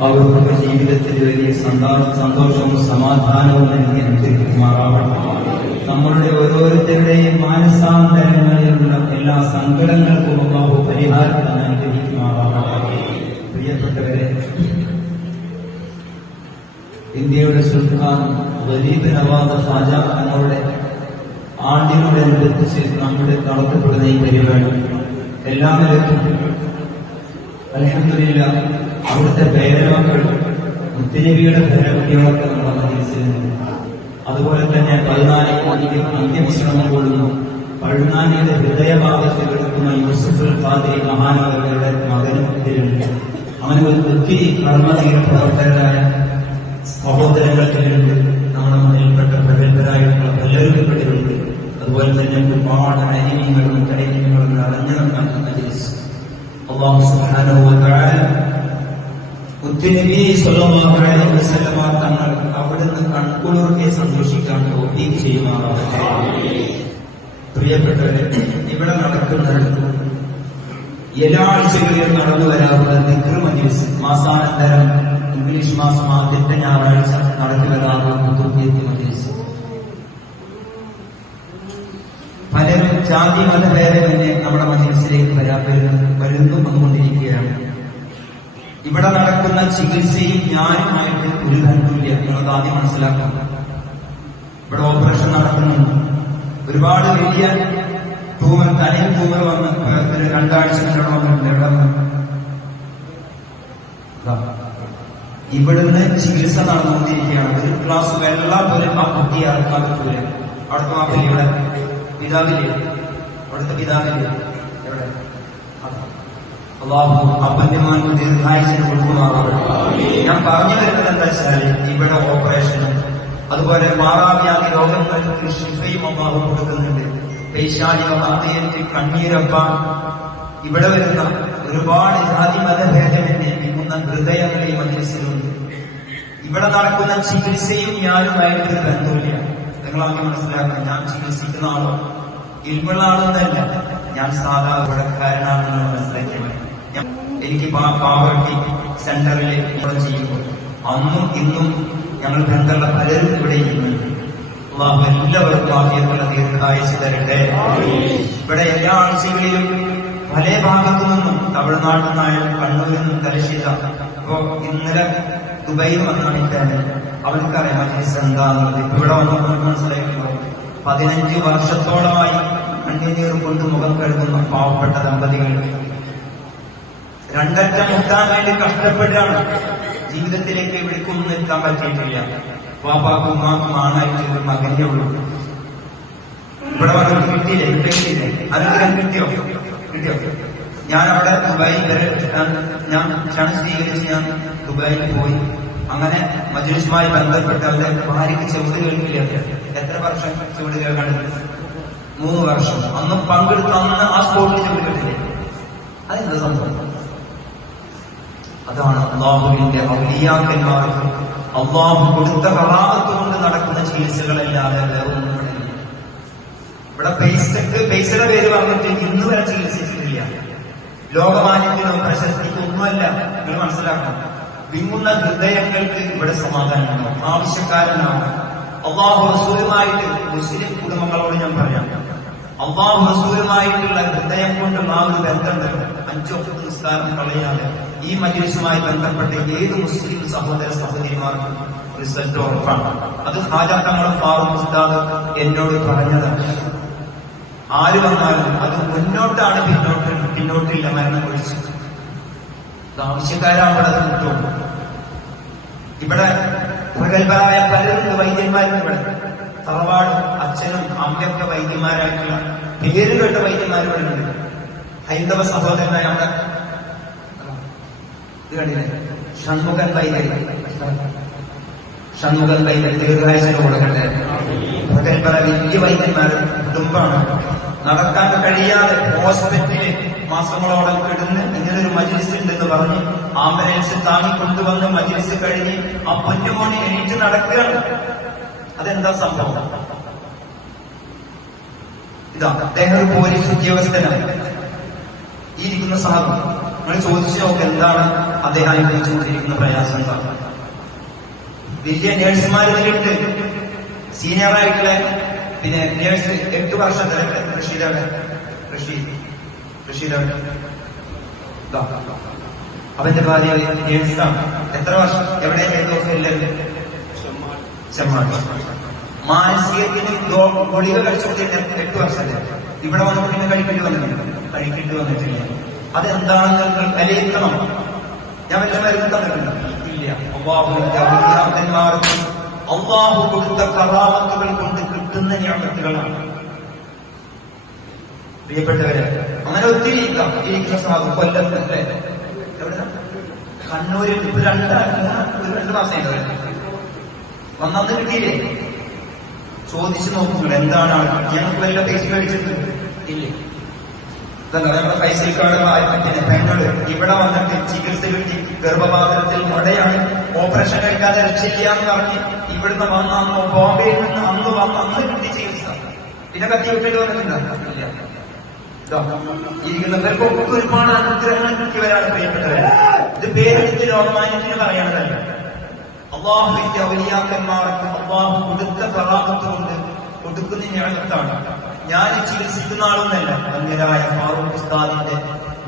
അവർക്കൊക്കെ ജീവിതത്തിൽ വലിയ സന്താ- സന്തോഷവും സമാധാനവും നൽകി അനുഗ്രഹിക്കുമാറാവട്ടെ നമ്മളുടെ ഓരോരുത്തരുടെയും മാനസാന്തരങ്ങളിലുള്ള എല്ലാ സങ്കടങ്ങൾക്കും അള്ളാഹു പരിഹാരം തന്നെ അനുഗ്രഹിക്കുമാറാവട്ടെ പ്രിയപ്പെട്ടവരെ ഇന്ത്യയുടെ സുൽത്താൻ വലീബ് നവാദ് ഖാജ തങ്ങളുടെ ആണ്ടിനോടനുബന്ധിച്ച് നമ്മുടെ നടത്തപ്പെടുന്ന ഈ പരിപാടി. എല്ലാ നിലയ്ക്കും അലഹമില്ല അവിടുത്തെ പേരമക്കൾ മുത്തുനബിയുടെ പേരക്കുട്ടികളൊക്കെ നമ്മുടെ മനസ്സിലുണ്ട് അതുപോലെ തന്നെ പതിനാല് കോടിക്ക് അന്ത്യവിശ്രമം കൊള്ളുന്നു പഴുനാനിയുടെ ഹൃദയഭാഗത്ത് കിടക്കുന്ന യൂസഫുൽ ഖാദിരി മഹാനവരുടെ മകനും ഇതിലുണ്ട് അവന് ഒത്തിരി കർമ്മതീര പ്രവർത്തകരായ സഹോദരങ്ങൾക്കുണ്ട് നമ്മുടെ മുന്നിൽപ്പെട്ട പ്രഗത്ഭരായിട്ടുള്ള പലരും ഇവിടെയുണ്ട് അതുപോലെ തന്നെ ഒരുപാട് അനിമീങ്ങളും കരിമീങ്ങളും നിറഞ്ഞു നടക്കുന്ന ദിവസം അള്ളാഹു സുബ്ഹാനഹു വ തആല മുത്തുനബി സല്ലല്ലാഹു അലൈഹി വസല്ലമ തങ്ങൾ അവിടുന്ന് കൺകുളിർക്കെ സന്തോഷിക്കാൻ തൗഫീഖ് ചെയ്യുമാറാവട്ടെ പ്രിയപ്പെട്ടവരെ ഇവിടെ നടക്കുന്ന എല്ലാ ആഴ്ചകളിലും നടന്നു വരാറുള്ള മജ്ലിസ് മാസാനന്തരം ഇംഗ്ലീഷ് മാസം ആദ്യത്തെ ഞായറാഴ്ച നടത്തി വരാറുള്ള മുത്തുബീത്ത് മജ്ലിസ്. പലരും ജാതി മതഭേദമന്യേ നമ്മുടെ മനസ്സിലേക്ക് വരാൻ വരുന്നു വന്നുകൊണ്ടിരിക്കുകയാണ് ഇവിടെ നടക്കുന്ന ചികിത്സയും ഞാനുമായിട്ട് ഒരു ബന്ധമില്ല നിങ്ങളത് ആദ്യം മനസ്സിലാക്കണം. ഇവിടെ ഓപ്പറേഷൻ നടക്കുന്നുണ്ട്. ഒരുപാട് വലിയ ട്യൂമർ തലയിൽ ട്യൂമർ വന്ന് ഒരു രണ്ടാഴ്ച മുന്നോട്ട് വന്നിട്ടുണ്ട്. എവിടെ. ഇവിടുന്ന് ചികിത്സ നടന്നുകൊണ്ടിരിക്കുകയാണ്. ഒരു ഗ്ലാസ് വെള്ളം പോലും ആ കുട്ടിയെ അറക്കാൻ പറ്റൂല അവിടുത്തെ മാപ്പില്ലേ ഇവിടെ. പിതാവില്ലേ? അവിടുത്തെ പിതാവില്ലേ? എവിടെ. അള്ളാഹു അപ്പന്യമാർക്ക് ദീർഘായുസിന് കൊടുക്കുമാറാണ് ഞാൻ പറഞ്ഞു വരുന്നത് എന്താ വെച്ചാൽ ഇവിടെ ഓപ്പറേഷനും അതുപോലെ മാറാവ്യാധി രോഗങ്ങൾക്ക് ശിഫയും അള്ളാഹു കൊടുക്കുന്നുണ്ട്. ആദ്യത്തിൽ കണ്ണീരപ്പ. ഇവിടെ വരുന്ന ഒരുപാട് ജാതി മതഭേദമെന്നെ നീങ്ങുന്ന ഹൃദയങ്ങളെ മനസ്സിലുണ്ട് ഇവിടെ നടക്കുന്ന ചികിത്സയും ഞാനുമായിട്ടൊരു ബന്ധമില്ല നിങ്ങളാക്കി മനസ്സിലാക്കണം ഞാൻ ചികിത്സിക്കുന്ന ആളോ ഇൽമുള്ള ഞാൻ സാധാ ഇവിടക്കാരനാണെന്ന് മനസ്സിലാക്കിയത്. എനിക്ക് പാവർട്ടി സെന്ററിൽ ഇവിടെ ചെയ്യുമ്പോൾ അന്നും ഇന്നും ഞങ്ങൾ ബന്ധമുള്ള പലരും ഇവിടെ എല്ലാവർക്കും ആഫിയത്തുള്ള ദീർഘായുസ് തരട്ടെ. ഇവിടെ എല്ലാ ആഴ്ചകളിലും പല ഭാഗത്തു നിന്നും തമിഴ്നാട്ടിൽ നിന്നായാലും കണ്ണൂരിൽ നിന്നും തലശ്ശേരി അപ്പോ ഇന്നലെ ദുബൈയിൽ വന്നാണിട്ടാണ് അവർക്കറിയാം മജീസ് എന്താന്നുള്ളത്. ഇവിടെ വന്നപ്പോൾ മനസ്സിലായിട്ടുണ്ടോ. പതിനഞ്ച് വർഷത്തോളമായി കണ്ണുനീർ കൊണ്ട് മുഖം കഴുകുന്ന പാവപ്പെട്ട ദമ്പതികൾ. രണ്ടറ്റം മുട്ടാൻ വേണ്ടി കഷ്ടപ്പെട്ടാണ് ജീവിതത്തിലേക്ക് എവിടേക്കൊന്നും എത്താൻ പറ്റിയിട്ടില്ല. പാപ്പാക്കും ഉമ്മാക്കും ആണായിട്ട് ഒരു മകനെ ഉള്ളൂ. ഇവിടെ വന്നിട്ട് കിട്ടിയില്ലേ? കിട്ടിയില്ലേ? അനുഗ്രഹം കിട്ടിയോ? കിട്ടിയോ? ഞാൻ അവിടെ ദുബായിൽ വരെ ഞാൻ- ക്ഷണം സ്വീകരിച്ച് ഞാൻ ദുബായിൽ പോയി. അങ്ങനെ മജുലിസുമായി ബന്ധപ്പെട്ട് അവരുടെ ഭാര്യയ്ക്ക് ചെവിട് കേൾക്കില്ല എത്ര വർഷം ചെവിട് കേൾക്കാണ്ട്? മൂന്ന് വർഷം. അന്ന് പങ്കെടുത്ത അന്ന് ആ സ്പോട്ടിൽ ചെവിട് കേട്ടില്ലേ? അതെന്താ സംഭവം? അതാണ് അള്ളാഹുവിന്റെ ഔലിയാക്കന്മാർക്ക് അള്ളാഹു കൊടുത്ത കറാമത്ത് കൊണ്ട് നടക്കുന്ന ചികിത്സകളല്ലാതെ ഇവിടെ പൈസക്ക് പൈസയുടെ പേര് പറഞ്ഞിട്ട് ഇന്ന് വരെ ചികിത്സിച്ചിട്ടില്ല. ലോകമാന്യത്തിനോ പ്രശസ്തിക്കോ ഒന്നുമല്ല. നിങ്ങൾ മനസ്സിലാക്കണം. വിങ്ങുന്ന ഹൃദയങ്ങൾക്ക് ഇവിടെ സമാധാനമുണ്ടോ? ആവശ്യക്കാരനാണ്. അള്ളാഹു റസൂലുമായിട്ട് മുസ്ലിം കുടുംബങ്ങളോട് ഞാൻ പറയാം. അള്ളാഹു റസൂലുമായിട്ടുള്ള ഹൃദയം കൊണ്ടും ആ ഒരു ബന്ധമുണ്ട് അഞ്ചൊക്കെ നിസ്കാരം കളയാതെ ഈ മജ്ലിസുമായി ബന്ധപ്പെട്ട് ഏത് മുസ്ലിം സഹോദര സഹോദരിമാർക്കും റിസൾട്ട് ഉറപ്പാണ്. അത് ഹാജാത്തങ്ങളും ഫാറൂഖ് ഉസ്താദ് എന്നോട് പറഞ്ഞതാണ്. ആര് വന്നാലും അത് മുന്നോട്ടാണ് പിന്നോട്ട് പിന്നോട്ടില്ല മരണം ഒഴിച്ച് ആവശ്യക്കാരാണ് അത് കിട്ടും ഇവിടെ പ്രഗത്ഭരായ പലരുണ്ട് വൈദ്യന്മാരും ഇവിടെ. തറവാട് അച്ഛനും അമ്മയൊക്കെ വൈദ്യന്മാരായിട്ടുള്ള പേര് കേട്ട ഉണ്ട് ഹൈന്ദവ സഹോദരനായ നമ്മുടെ ഷൺമുഖൻ വൈദ്യൻ ഷൺമുഖൻ വൈദ്യൻ ദീർഘായുസന് കൊടുക്കട്ടെ പറ വലിയ വൈദ്യന്മാർ കുടുംബമാണ്. നടക്കാൻ കഴിയാതെ ഹോസ്പിറ്റലിൽ മാസങ്ങളോളം കിടന്ന് ഇങ്ങനെ ഇങ്ങനൊരു മജിൽസ് ഉണ്ടെന്ന് പറഞ്ഞ് ആംബുലൻസ് താങ്ങി കൊണ്ടുവന്ന് മജിൽസ് കഴിഞ്ഞ് ആ പൊന്നുമോണി എണീറ്റ് നടക്കുകയാണ്. അതെന്താ സംഭവം? ഇതാ അദ്ദേഹം ഒരു പോലീസ് ഉദ്യോഗസ്ഥനാണ്. ഈ ഇരിക്കുന്ന സാധു നിങ്ങൾ ചോദിച്ചു നോക്ക് എന്താണ്? അദ്ദേഹം അനുഭവിച്ചുകൊണ്ടിരിക്കുന്ന പ്രയാസം വലിയ നേഴ്സുമാർ ഇതിലുണ്ട് സീനിയർ ആയിട്ടുള്ള പിന്നെ നേഴ്സ് എട്ട് വർഷത്തെ റഷീദ് റഷീദാണ് ദാ. അവന്റെ ഭാര്യ നേഴ്സാണ്. എത്ര വർഷം? എവിടെ ചെമ്മാട്. മാനസികത്തിന് ഗുളിക കഴിച്ചുകൊണ്ടിരുന്ന എട്ട് വർഷത്തെ ഇവിടെ വന്നിട്ട് പിന്നെ കഴിക്കേണ്ടി വന്നിട്ടുണ്ട് കഴിക്കേണ്ടി വന്നിട്ടില്ല. അതെന്താണെന്ന് നിങ്ങൾ വിലയിരുത്തണം? ഞാൻ വലിയ മരുന്ന് തന്നിട്ടുണ്ട് ഇല്ല. അള്ളാഹുവിന്റെ അഭിപ്രായന്മാർക്ക് അള്ളാഹു കൊടുത്ത കറാമത്തുകൾ കൊണ്ട് കിട്ടുന്ന ഞാമത്തുകളാണ്. പ്രിയപ്പെട്ടവരെ അങ്ങനെ ഒത്തിരി ഇരിക്കാം. ഇരിക്കുന്ന സാധു കൊല്ലത്ത്? കണ്ണൂരിൽ ഇപ്പൊ രണ്ട് മൂന്ന് ഒരു രണ്ട് മാസമായിട്ട്? വന്നു കിട്ടിയില്ലേ? ചോദിച്ചു നോക്കുക എന്താണ് ഞങ്ങൾക്ക് വല്ല പൈസ മേടിച്ചിട്ട് ഇല്ലേ. ഇതല്ല നമ്മുടെ ഫൈസൽക്കാട് പിന്നെ പെണ്ണുകൾ ഇവിടെ വന്നിട്ട് ചികിത്സ കിട്ടി. ഗർഭപാത്രത്തിൽ മുടയാണ്. ഓപ്പറേഷൻ കഴിക്കാതെ രക്ഷയില്ല എന്ന് പറഞ്ഞ് ഇവിടുന്ന് വന്ന ബോംബെയിൽ നിന്ന് അന്ന് വന്ന് അന്ന് കിട്ടി ചികിത്സ. പിന്നെ കത്തി വിട്ടിട്ട് വന്നിട്ടുണ്ടോ? ഇല്ല. ഇതാ, ഇരിക്കുന്നവർക്കൊക്കെ ഒരുപാട് അനുഗ്രഹങ്ങൾ കിട്ടിയവരാണ് പ്രിയപ്പെട്ടവർ ഇത് പേരെടുത്ത് ലോകമാന്യത്തിന് പറയാനതല്ല അള്ളാഹുവിന്റെ ഔലിയാക്കന്മാർക്ക് അള്ളാഹു കൊടുത്ത കറാമത്ത് കൊണ്ട് കൊടുക്കുന്ന ഞാനത്താണ്. ഞാൻ ചികിത്സിക്കുന്ന ആളൊന്നല്ല. അങ്ങനായ ഫാറൂഖ് ഉസ്താദിന്റെ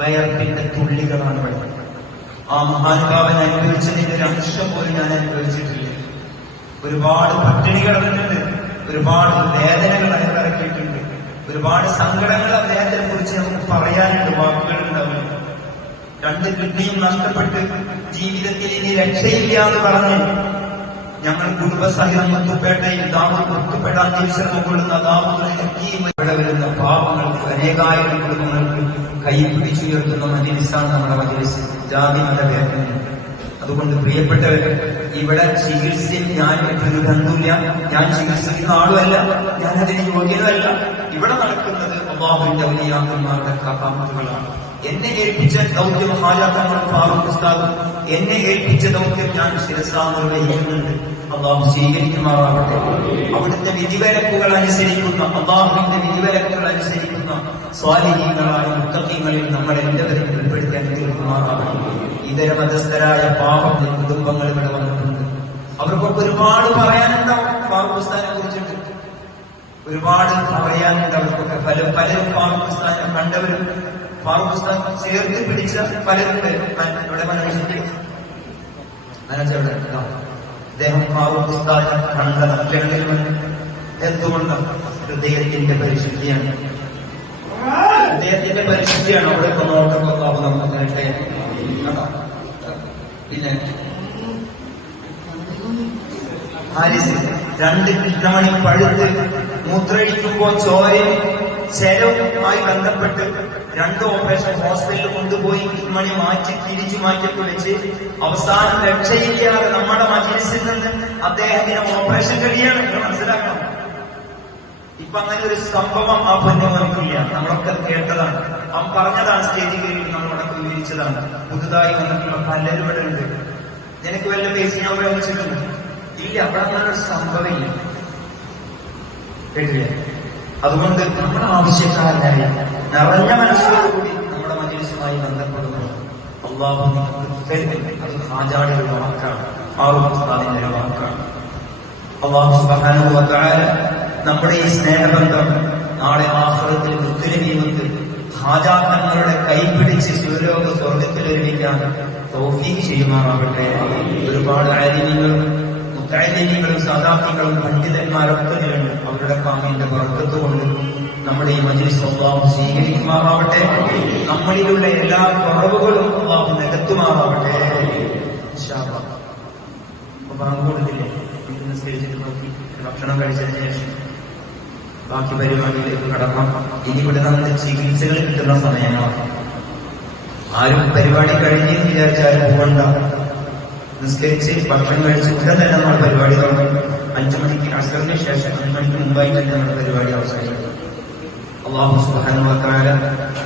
വയർപ്പിന്റെ തുള്ളികളാണ് ഇവിടെ. ആ മഹാനുഭാവൻ അനുഭവിച്ചതിന്റെ ഒരു അംശം പോലും ഞാൻ അനുഭവിച്ചിട്ടില്ല. ഒരുപാട് പട്ടിണി കിടന്നിട്ടുണ്ട് ഒരുപാട് വേദനകൾ അനുഭവിക്കിയിട്ടുണ്ട് ഒരുപാട് സങ്കടങ്ങൾ അദ്ദേഹത്തിനെ കുറിച്ച് നമുക്ക് പറയാനുണ്ട് വാക്കുകളുണ്ടാവില്ല രണ്ട് കിഡ്നിയും നഷ്ടപ്പെട്ട് ജീവിതത്തിൽ ഇനി രക്ഷയില്ല എന്ന് പറഞ്ഞ് ഞങ്ങൾ കുടുംബസഹിതം മുത്തുപേട്ടയിൽ ദാമം മുത്തുപ്പേട്ട തിരിച്ചറിവ് കൊള്ളുന്ന ഇവിടെ വരുന്ന പാവങ്ങൾക്ക് അനേകായിരം കുടുംബങ്ങൾക്ക് കൈ പിടിച്ചുയർത്തുന്ന മജിലിസാണ് നമ്മുടെ മജിലിസ്. ജാതി മതഭേദം അതുകൊണ്ട് പ്രിയപ്പെട്ടവർ ഇവിടെ ചികിത്സയിൽ ഞാൻ ഒരു ബന്ധമില്ല ഞാൻ ചികിത്സിക്കുന്ന ആളുമല്ല. ഞാൻ അതിന് യോഗ്യനല്ല ഇവിടെ നടക്കുന്നത് അള്ളാഹുവിന്റെ വലിയാക്കന്മാരുടെ കാപ്പാമത്തുകളാണ്. എന്നെ ഏൽപ്പിച്ച ദൗത്യം ഹാജാത്തങ്ങൾ ഫാറൂഖ് ഉസ്താദ് എന്നെ ഏൽപ്പിച്ച ദൗത്യം ഞാൻ ശിരസാ നിർവഹിക്കുന്നുണ്ട് അള്ളാഹു സ്വീകരിക്കുമാറാവട്ടെ. അവിടുത്തെ വിധിവിലക്കുകൾ അനുസരിക്കുന്ന അള്ളാഹുവിന്റെ വിധിവിലക്കുകൾ അനുസരിക്കുന്ന സ്വാധീനങ്ങളായ മുത്തക്കങ്ങളിൽ നമ്മളെ എല്ലാവരും ഉൾപ്പെടുത്തി അനുഗ്രഹിക്കുമാറാവട്ടെ. ഇതര മതസ്ഥരായ പാപം കുടുംബങ്ങൾ ഇവിടെ വന്നിട്ടുണ്ട്. അവർക്കൊക്കെ ഒരുപാട് പറയാനുണ്ടാവും പാകിസ്ഥാനെ കുറിച്ചിട്ട്. ഒരുപാട് പറയാനുണ്ട് അവർക്കൊക്കെ. പല പലരും പാകിസ്ഥാനെ കണ്ടവരും പാകിസ്ഥാൻ ചേർത്ത് പിടിച്ച പലരും ഇവിടെ മനസ്സിൽ മനസ്സെവിടെ അദ്ദേഹം ഫാറൂഖ് കണ്ട നല്ലകളിൽ എന്തുകൊണ്ട് ഹൃദയത്തിന്റെ പരിശുദ്ധിയാണ്. ഹൃദയത്തിന്റെ പരിശുദ്ധിയാണ് അവിടെ ഇപ്പൊ നോക്കുമ്പോൾ നമുക്ക് നേരത്തെ? പിന്നെ ഹാരിസ് രണ്ട് കൃഷ്ണമണി പഴുത്ത് മൂത്രഴിക്കുമ്പോ ചോരയും ശരവുമായി ബന്ധപ്പെട്ട് രണ്ട് ഓപ്പറേഷൻ ഹോസ്പിറ്റലിൽ കൊണ്ടുപോയി മണി മാറ്റി തിരിച്ചു മാറ്റിയൊക്കെ വെച്ച് അവസാനം രക്ഷയിക്കാതെ നമ്മുടെ മജിലിസിൽ നിന്ന് അദ്ദേഹത്തിന് ഓപ്പറേഷൻ കഴിയാണ്. മനസ്സിലാക്കണം? ഇപ്പൊ അങ്ങനെ ഒരു സംഭവം ആ പൊന്നുമോനിക്കില്ല നമ്മളൊക്കെ കേട്ടതാണ്. അവൻ പറഞ്ഞതാണ് സ്റ്റേജിൽ കയറി നമ്മളവിടെ വിവരിച്ചതാണ് പുതുതായി വന്നിട്ടുള്ള പലരും ഇവിടെ ഉണ്ട്. നിനക്ക് വല്ല പൈസ ഞാൻ ഉപയോഗിച്ചിട്ടുണ്ട്? ഇല്ല അവിടെ അങ്ങനെ ഒരു സംഭവമില്ല കേട്ടില്ലേ? അതുകൊണ്ട് നമ്മുടെ ആവശ്യക്കാരനായ നിറഞ്ഞ മനസ്സോടുകൂടി നമ്മുടെ മജീസുമായി ബന്ധപ്പെടുന്നു അള്ളാഹു അത് ഒരു വാക്കാണ് ഫാറൂഖ് ഉസ്താദിന്റെ ഒരു വാക്കാണ്. അള്ളാഹു വ നമ്മുടെ ഈ സ്നേഹബന്ധം നാളെ ആഹ്ലത്തിൽ മുത്തുലമീവത്ത് ഹാജാത്തങ്ങളുടെ കൈപിടിച്ച് ശിവലോക സ്വർഗത്തിൽ ഒരുമിക്കാൻ തൗഫീഖ് ചെയ്യുമാറാകട്ടെ. ഒരുപാട് ആലിന്യങ്ങളും സാധാത്യങ്ങളും പണ്ഡിതന്മാരൊക്കെ ഇതിലുണ്ട് അവരുടെ കാമിന്റെ വർക്കത്ത് കൊണ്ട് നമ്മുടെ ഈ മജ്ലിസ് സ്വഭാവം സ്വീകരിക്കുമാറാവട്ടെ. നമ്മളിലുള്ള എല്ലാ കുറവുകളും അള്ളാഹു നികത്തുമാറാവട്ടെ. ഭക്ഷണം കഴിച്ചതിന് ശേഷം ബാക്കി പരിപാടിയിലേക്ക് കടക്കാം. ഇനി ഇവിടെ നമുക്ക് ചികിത്സകൾ കിട്ടുന്ന സമയമാണ് ആരും പരിപാടി കഴിഞ്ഞ് വിചാരിച്ചാലും പോകണ്ട നിസ്കരിച്ച് ഭക്ഷണം കഴിച്ച് ഉടൻ തന്നെ നമ്മൾ പരിപാടി അഞ്ചു മണിക്ക് അസറിന് ശേഷം അഞ്ചു മണിക്ക് മുമ്പായി തന്നെ നമ്മുടെ പരിപാടി അവസാനിക്കും അള്ളാഹു സുഹാനുവത്താല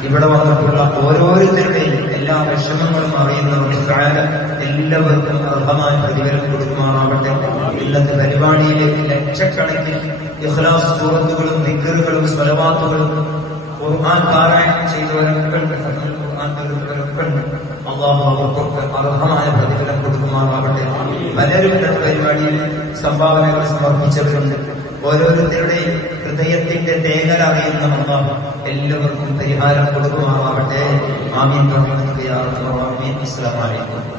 ഇവിടെ വന്നിട്ടുള്ള ഓരോരുത്തരുടെയും എല്ലാ വിഷമങ്ങളും അറിയുന്നവർ എല്ലാവർക്കും അർഹമായ പ്രതിഫലം കൊടുക്കുമാറാവട്ടെ. ഇന്നത്തെ പരിപാടിയിലേക്ക് ലക്ഷക്കണക്കിന് ഇഖ്ലാസ് സുഹൃത്തുക്കളും നിഗറുകളും സ്വലവാത്തുകളും ഖുർആൻ പാരായണം പഠിച്ചവരൊക്കെ ഉണ്ട് അള്ളാഹു അവർക്കൊക്കെ അർഹമായ പ്രതിഫലം കൊടുക്കുമാറാവട്ടെ. പലരും ഇന്നത്തെ പരിപാടിയിൽ സംഭാവനകൾ സമർപ്പിച്ചിട്ടുണ്ട്. ഓരോരുത്തരുടെയും ഹൃദയത്തിന്റെ തേങ്ങൽ അറിയുന്ന അള്ളാഹു എല്ലാവർക്കും പരിഹാരം കൊടുക്കുമാറാവട്ടെ. ആമീൻ. ആലമീൻ. അസ്സലാമു അലൈക്കും.